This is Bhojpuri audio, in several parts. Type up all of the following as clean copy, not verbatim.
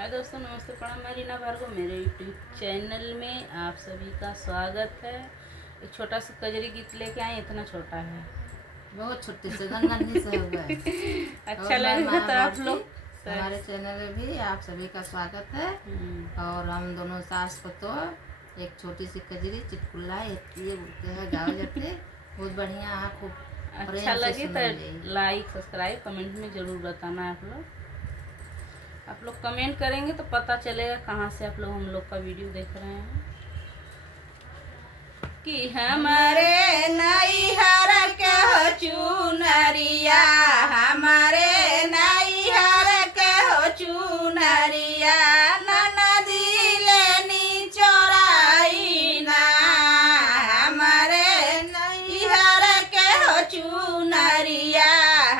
हाय दोस्तों, नमस्ते, प्रणाम। मैं रीना भार्गव, मेरे यूट्यूब चैनल में आप सभी का स्वागत है। एक छोटा सा कजरी गीत लेके आए, इतना छोटा है, बहुत छोटे से गनगनी से हुआ है। अच्छा लगेगा तो आप लोग हमारे चैनल में भी आप सभी का स्वागत है। और हम दोनों सास पतोह एक छोटी सी कजरी चुटकुला ये बोलते हैं, गाओ जाते बहुत बढ़िया। खूब अच्छा लगे तो लाइक सब्सक्राइब कमेंट में ज़रूर बताना। आप लोग कमेंट करेंगे तो पता चलेगा कहाँ से आप लोग हम लोग का वीडियो देख रहे हैं। कि हमारे नैहर के हो चुनरिया, हमारे नैहर के हो चुनरिया, ननदी लेनी चोराई ना। हमारे नैहर के हो चुनरिया,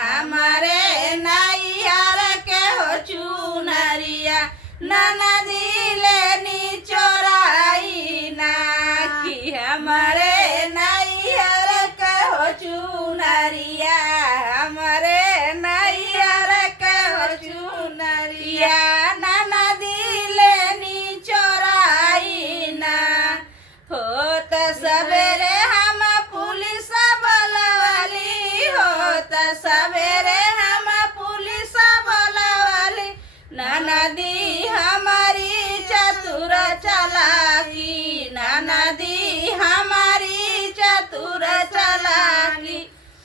हमारे नैहर के हो चुनरिया, ननदी लेनी चोराई ना। कि हमारे नैहर के हो चुनरिया, हमारे नैहर के हो चुनरिया, ननदी लेनी चोराई ना। होत सवेरे हम पुलिस बोलवाली, होत सवेरे हम पुलिस बोलवाली, ननदी हमारी चतुर चालाकी, ननदी हमारी चतुर चालाकी,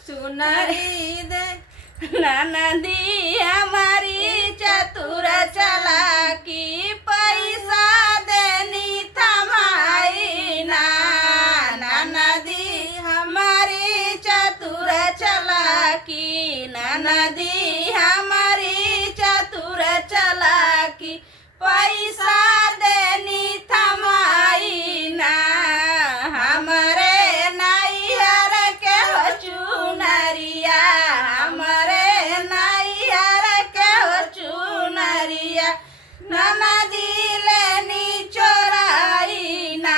सुनरी दे ननदी हमारी चतुर चालाकी, पैसा देनी थमाई ना। ननदी हमारी चतुर चालाकी, ननदी हमारी चतुर चालाकी, पैसा देनी थमाई ना। हमारे नैहर के हो चुनरिया, हमारे नैहर के हो चुनरिया, ननदी लेनी चोराई ना।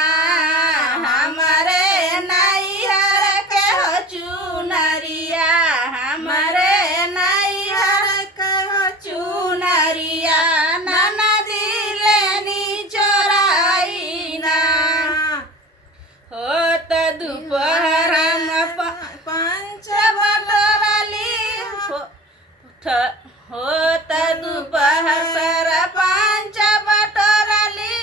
हमारे नैहर के हो चुनरिया, हमारे नैहर के हो चुनरिया, ननदी लेनी चोराई ना। होत दोपहर में पंच बटोरली, होत दोपहर सर पंच बटोरली,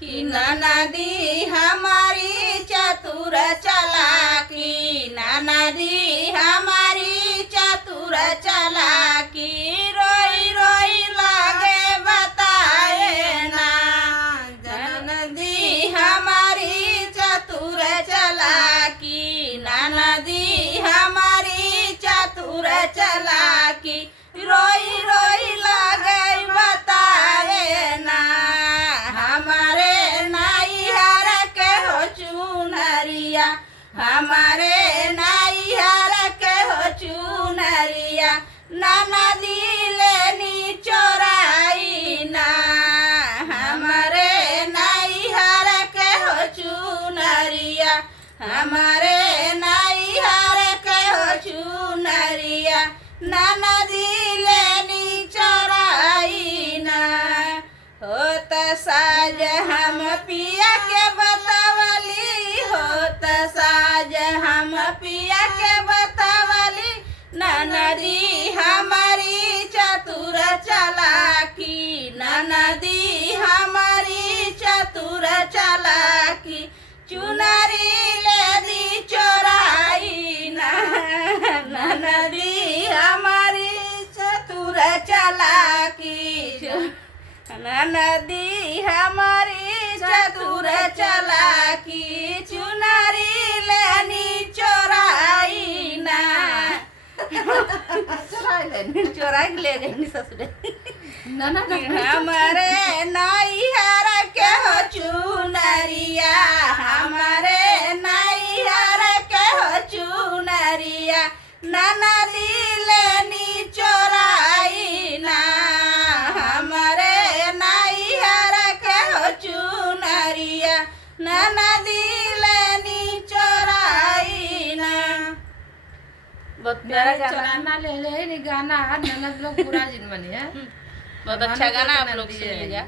कि ननदी हमारी चतुर चालाकी, ननदी हमारी चतुर चालाकी, रोई रोई लागे बताए ना। ननदी हमारी चतुर चालाकी, ननदी हमारी चतुर चालाकी, रोई रोई लागे बताए ना। हमारे नैहर के हो चुनरिया, हमारे नैहर के हो चुनरिया, ननदी लेनी चोराई ना। हमारे नैहर के हो चुनरिया, हमारे नैहर के हो चुनरिया, ननदी लेनी चोराई ना। होत साज हम पिया के बतावली, होत साज हम पिया के बतावली, ननदी हमारी चतुर चालाकी, ननदी हमारी चतुर चालाकी, चुनरी लेनी चोराई ना। ननदी हमारी चतुर चालाकी, ननदी हमारी चतुर चालाकी, चुनरी लेनी चोराई ना। चोराई ले गई ससुरे। हमारे नैहर के हो चुनरिया, हमारे नैहर के हो चुनरिया, ननदी लेनी चोराई ना। हमारे नैहर के हो चुनरिया, ननदी लेनी चोराई ना। बहुत प्यारा गाना चौराना ले ले गाना ननद लोग पूरा जिन बनी है। बहुत अच्छा गाना आप लोग सुनिएगा।